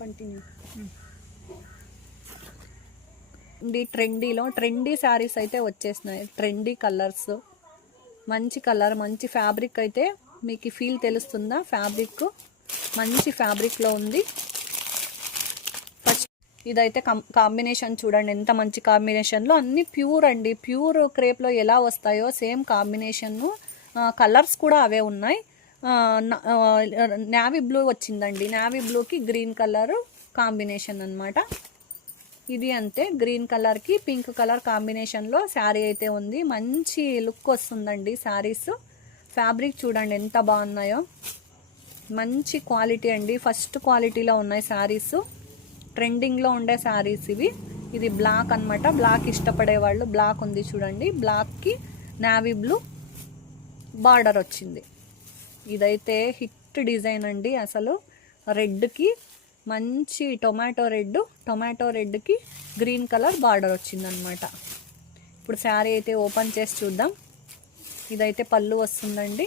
Continue. Trendy saris అయితే వచ్చేసినాయి. Trendy colours, మంచి కలర్, మంచి ఫ్యాబ్రిక్ అయితే మీకు ఫీల్ తెలుస్తుందా? ఫ్యాబ్రిక్ మంచి ఫ్యాబ్రిక్లో ఉంది. ఫస్ట్ ఇదైతే కాంబినేషన్ చూడండి ఎంత మంచి కాంబినేషన్లో, అన్ని ప్యూర్ అండి. ప్యూర్ క్రేప్లో ఎలా వస్తాయో సేమ్ కాంబినేషన్ను, కలర్స్ కూడా అవే ఉన్నాయి. నావీ బ్లూ వచ్చిందండి. నావీ బ్లూకి గ్రీన్ కలర్ కాంబినేషన్ అన్నమాట. ఇది అంతే, గ్రీన్ కలర్కి పింక్ కలర్ కాంబినేషన్లో శారీ అయితే ఉంది. మంచి లుక్ వస్తుందండి శారీస్. ఫ్యాబ్రిక్ చూడండి ఎంత బాగున్నాయో, మంచి క్వాలిటీ అండి. ఫస్ట్ క్వాలిటీలో ఉన్నాయి శారీస్. ట్రెండింగ్లో ఉండే శారీస్ ఇవి. ఇది బ్లాక్ అనమాట. బ్లాక్ ఇష్టపడే వాళ్ళు, బ్లాక్ ఉంది చూడండి. బ్లాక్కి నావీ బ్లూ బార్డర్ వచ్చింది. ఇదైతే హిట్ డిజైన్ అండి అసలు. రెడ్కి మంచి టొమాటో రెడ్కి గ్రీన్ కలర్ బార్డర్ వచ్చిందనమాట. ఇప్పుడు శారీ అయితే ఓపెన్ చేసి చూద్దాం. ఇదైతే పళ్ళు వస్తుందండి.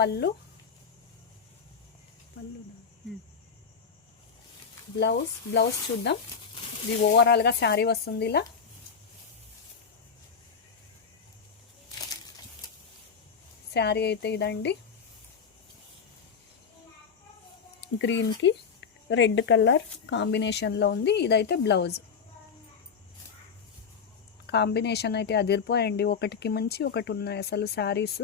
పళ్ళు బ్లౌజ్ చూద్దాం. ఇది ఓవరాల్గా శారీ వస్తుంది ఇలా. శారీ అయితే ఇదండి, గ్రీన్కి రెడ్ కలర్ కాంబినేషన్లో ఉంది. ఇదైతే బ్లౌజ్. కాంబినేషన్ అయితే అదిరిపోయండి. ఒకటికి మించి ఒకటి ఉన్నాయి అసలు శారీస్.